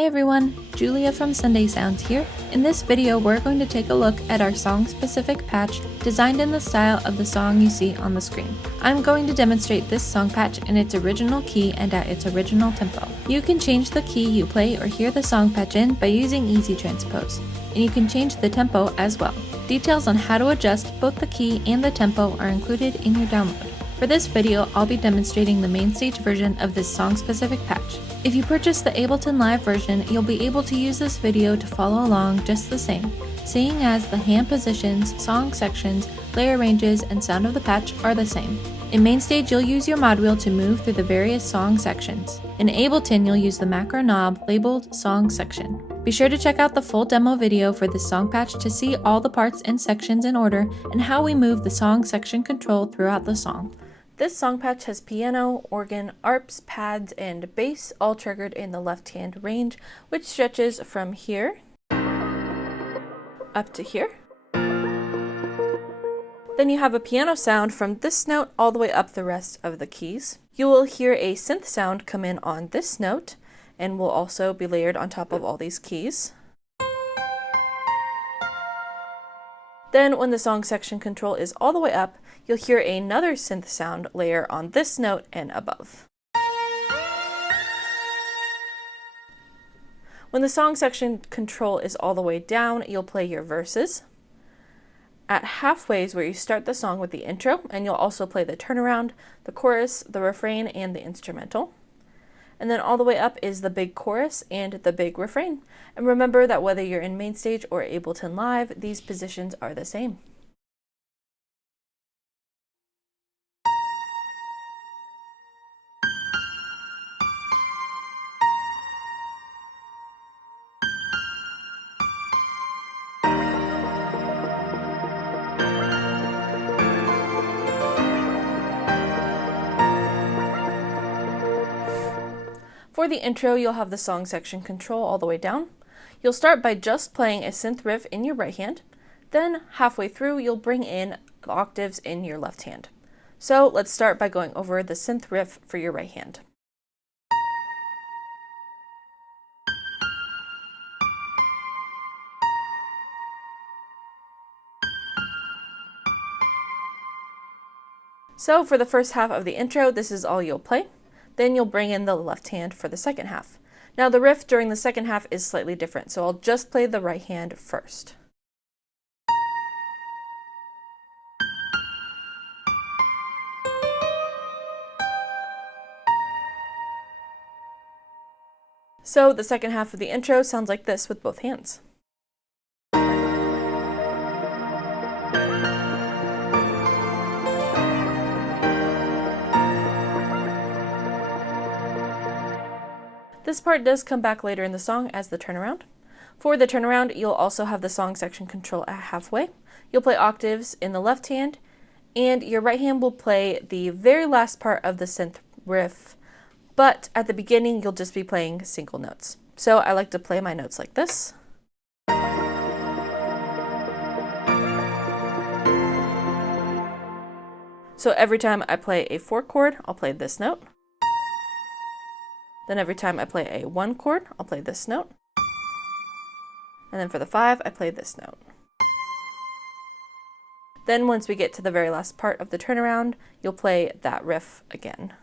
Hey everyone, Julia from Sunday Sounds here. In this video, we're going to take a look at our song-specific patch designed in the style of the song you see on the screen. I'm going to demonstrate this song patch in its original key and at its original tempo. You can change the key you play or hear the song patch in by using Easy Transpose, and you can change the tempo as well. Details on how to adjust both the key and the tempo are included in your download. For this video, I'll be demonstrating the MainStage version of this song-specific patch. If you purchase the Ableton Live version, you'll be able to use this video to follow along just the same, seeing as the hand positions, song sections, layer ranges, and sound of the patch are the same. In MainStage, you'll use your mod wheel to move through the various song sections. In Ableton, you'll use the macro knob labeled Song Section. Be sure to check out the full demo video for this song patch to see all the parts and sections in order and how we move the song section control throughout the song. This song patch has piano, organ, arps, pads, and bass all triggered in the left-hand range, which stretches from here up to here. Then you have a piano sound from this note all the way up the rest of the keys. You will hear a synth sound come in on this note and will also be layered on top of all these keys. Then when the song section control is all the way up, you'll hear another synth sound layer on this note and above. When the song section control is all the way down, you'll play your verses. At halfway is where you start the song with the intro, and you'll also play the turnaround, the chorus, the refrain, and the instrumental. And then all the way up is the big chorus and the big refrain. And remember that whether you're in MainStage or Ableton Live, these positions are the same. For the intro, you'll have the song section control all the way down. You'll start by just playing a synth riff in your right hand. Then halfway through, you'll bring in the octaves in your left hand. So let's start by going over the synth riff for your right hand. So for the first half of the intro, this is all you'll play. Then you'll bring in the left hand for the second half. Now the riff during the second half is slightly different, so I'll just play the right hand first. So the second half of the intro sounds like this with both hands. This part does come back later in the song as the turnaround. For the turnaround, you'll also have the song section control at halfway. You'll play octaves in the left hand, and your right hand will play the very last part of the synth riff, but at the beginning, you'll just be playing single notes. So I like to play my notes like this. So every time I play a 4 chord, I'll play this note. Then every time I play a 1 chord, I'll play this note. And then for the 5, I play this note. Then once we get to the very last part of the turnaround, you'll play that riff again.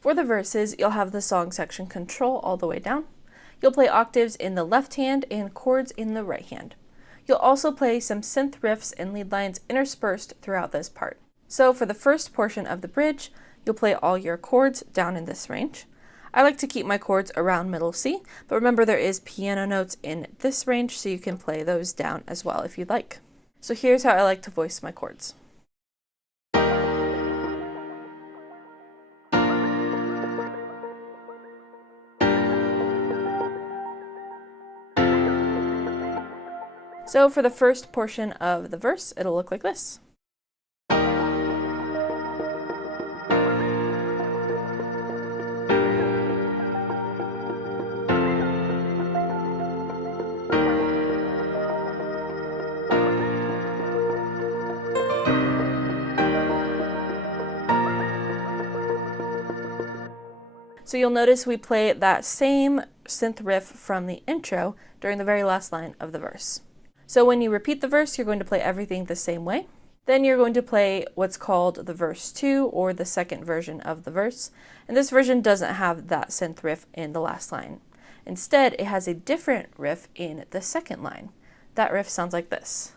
For the verses, you'll have the song section control all the way down. You'll play octaves in the left hand and chords in the right hand. You'll also play some synth riffs and lead lines interspersed throughout this part. So for the first portion of the bridge, you'll play all your chords down in this range. I like to keep my chords around middle C, but remember there is piano notes in this range, so you can play those down as well if you'd like. So here's how I like to voice my chords. So for the first portion of the verse, it'll look like this. So you'll notice we play that same synth riff from the intro during the very last line of the verse. So when you repeat the verse, you're going to play everything the same way. Then you're going to play what's called the verse 2, or the second version of the verse. And this version doesn't have that synth riff in the last line. Instead, it has a different riff in the second line. That riff sounds like this.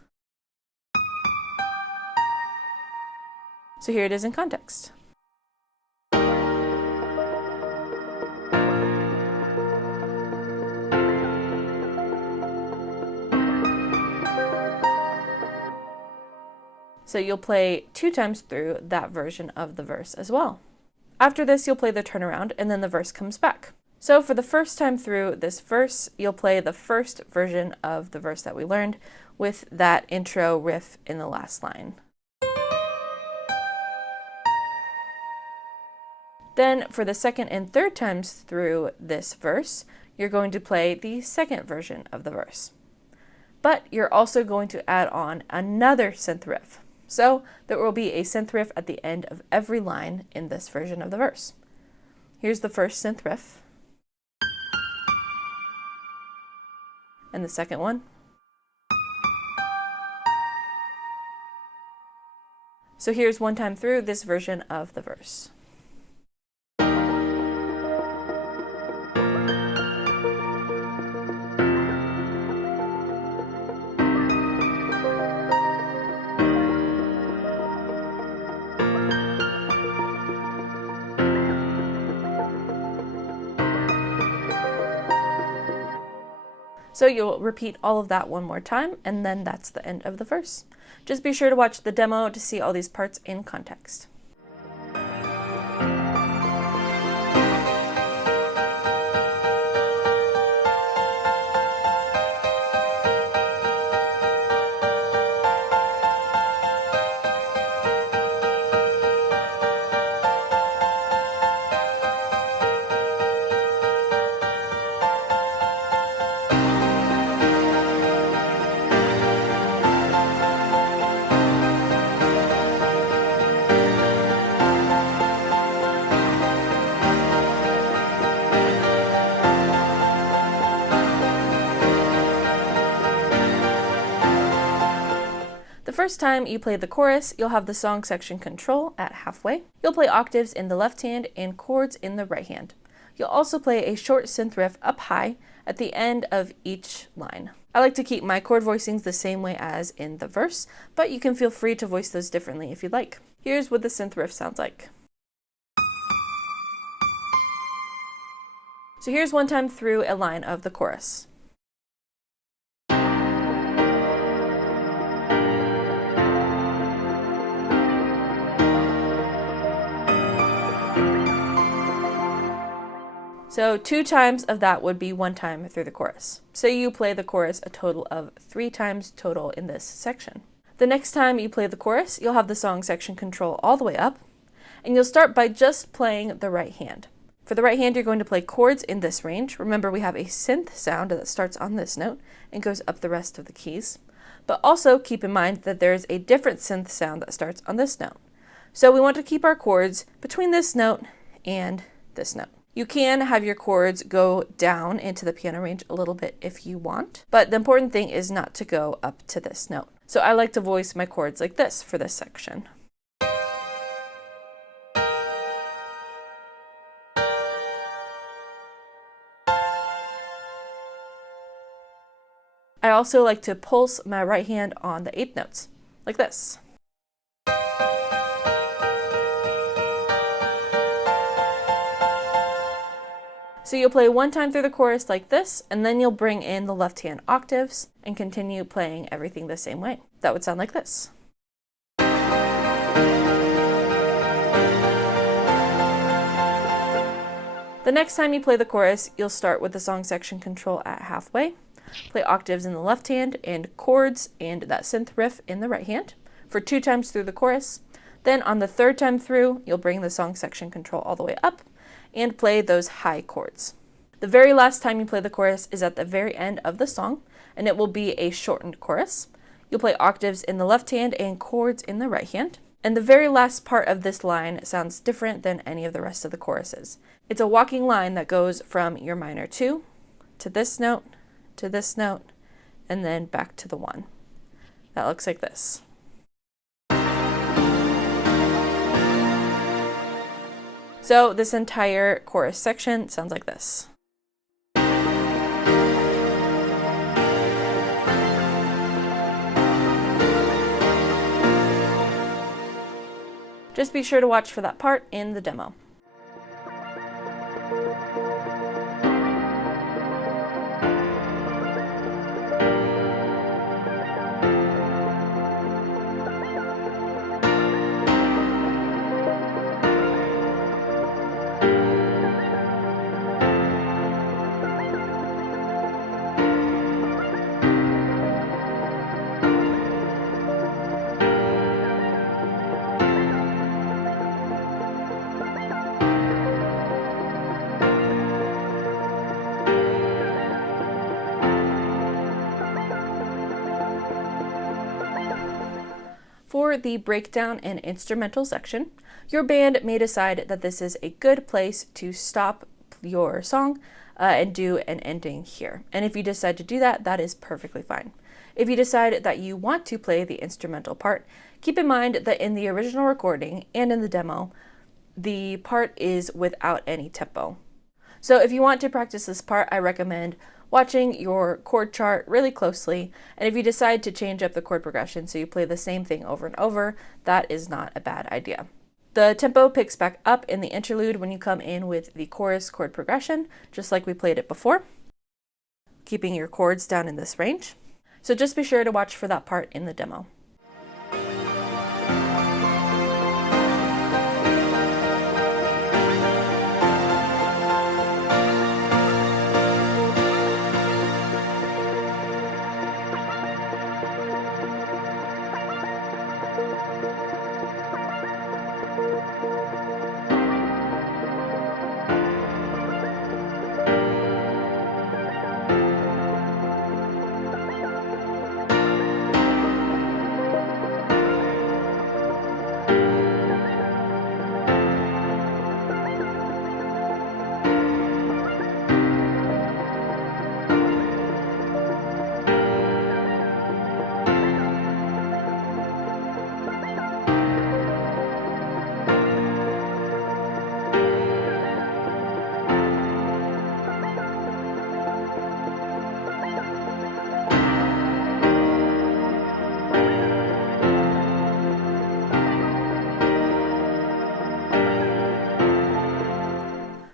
So here it is in context. So you'll play 2 times through that version of the verse as well. After this, you'll play the turnaround, and then the verse comes back. So for the first time through this verse, you'll play the first version of the verse that we learned with that intro riff in the last line. Then for the second and third times through this verse, you're going to play the second version of the verse. But you're also going to add on another synth riff. So there will be a synth riff at the end of every line in this version of the verse. Here's the first synth riff. And the second one. So here's one time through this version of the verse. So you'll repeat all of that one more time, and then that's the end of the verse. Just be sure to watch the demo to see all these parts in context. The first time you play the chorus, you'll have the song section control at halfway. You'll play octaves in the left hand and chords in the right hand. You'll also play a short synth riff up high at the end of each line. I like to keep my chord voicings the same way as in the verse, but you can feel free to voice those differently if you'd like. Here's what the synth riff sounds like. So here's one time through a line of the chorus. So 2 times of that would be 1 time through the chorus. So you play the chorus a total of 3 times total in this section. The next time you play the chorus, you'll have the song section control all the way up, and you'll start by just playing the right hand. For the right hand, you're going to play chords in this range. Remember, we have a synth sound that starts on this note and goes up the rest of the keys. But also keep in mind that there's a different synth sound that starts on this note. So we want to keep our chords between this note and this note. You can have your chords go down into the piano range a little bit if you want, but the important thing is not to go up to this note. So I like to voice my chords like this for this section. I also like to pulse my right hand on the eighth notes, like this. So you'll play one time through the chorus like this, and then you'll bring in the left hand octaves and continue playing everything the same way. That would sound like this. The next time you play the chorus, you'll start with the song section control at halfway, play octaves in the left hand and chords and that synth riff in the right hand for 2 times through the chorus. Then on the 3rd time through, you'll bring the song section control all the way up and play those high chords. The very last time you play the chorus is at the very end of the song, and it will be a shortened chorus. You'll play octaves in the left hand and chords in the right hand. And the very last part of this line sounds different than any of the rest of the choruses. It's a walking line that goes from your minor 2 to this note, and then back to the 1. That looks like this. So this entire chorus section sounds like this. Just be sure to watch for that part in the demo. For the breakdown and instrumental section, your band may decide that this is a good place to stop your song and do an ending here. And if you decide to do that, that is perfectly fine. If you decide that you want to play the instrumental part, keep in mind that in the original recording and in the demo, the part is without any tempo. So if you want to practice this part, I recommend watching your chord chart really closely, and if you decide to change up the chord progression so you play the same thing over and over, that is not a bad idea. The tempo picks back up in the interlude when you come in with the chorus chord progression, just like we played it before, keeping your chords down in this range. So just be sure to watch for that part in the demo.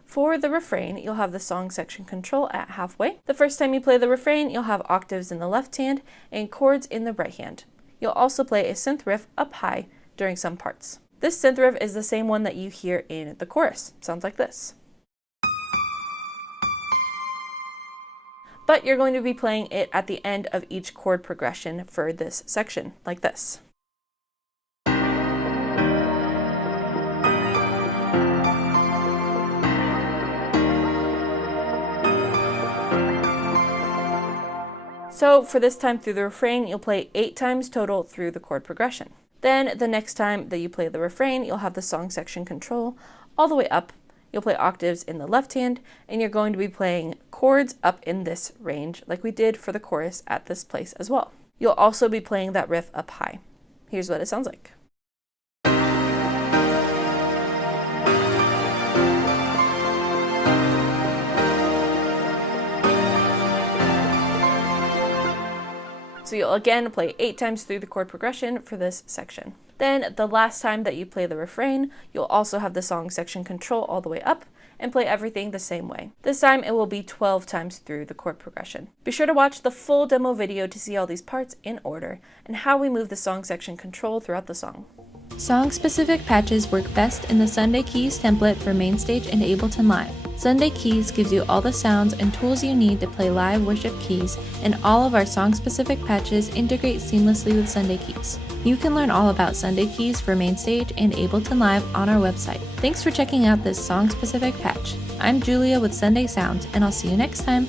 For the refrain, you'll have the song section control at halfway. The first time you play the refrain, you'll have octaves in the left hand and chords in the right hand. You'll also play a synth riff up high during some parts. This synth riff is the same one that you hear in the chorus. Sounds like this. But you're going to be playing it at the end of each chord progression for this section, like this. So for this time through the refrain, you'll play 8 times total through the chord progression. Then the next time that you play the refrain, you'll have the song section control all the way up. You'll play octaves in the left hand, and you're going to be playing chords up in this range like we did for the chorus at this place as well. You'll also be playing that riff up high. Here's what it sounds like. So you'll again play 8 times through the chord progression for this section. Then the last time that you play the refrain, you'll also have the song section control all the way up and play everything the same way. This time it will be 12 times through the chord progression. Be sure to watch the full demo video to see all these parts in order and how we move the song section control throughout the song. Song-specific patches work best in the Sunday Keys template for MainStage and Ableton Live. Sunday Keys gives you all the sounds and tools you need to play live worship keys, and all of our song-specific patches integrate seamlessly with Sunday Keys. You can learn all about Sunday Keys for MainStage and Ableton Live on our website. Thanks for checking out this song-specific patch. I'm Julia with Sunday Sounds, and I'll see you next time.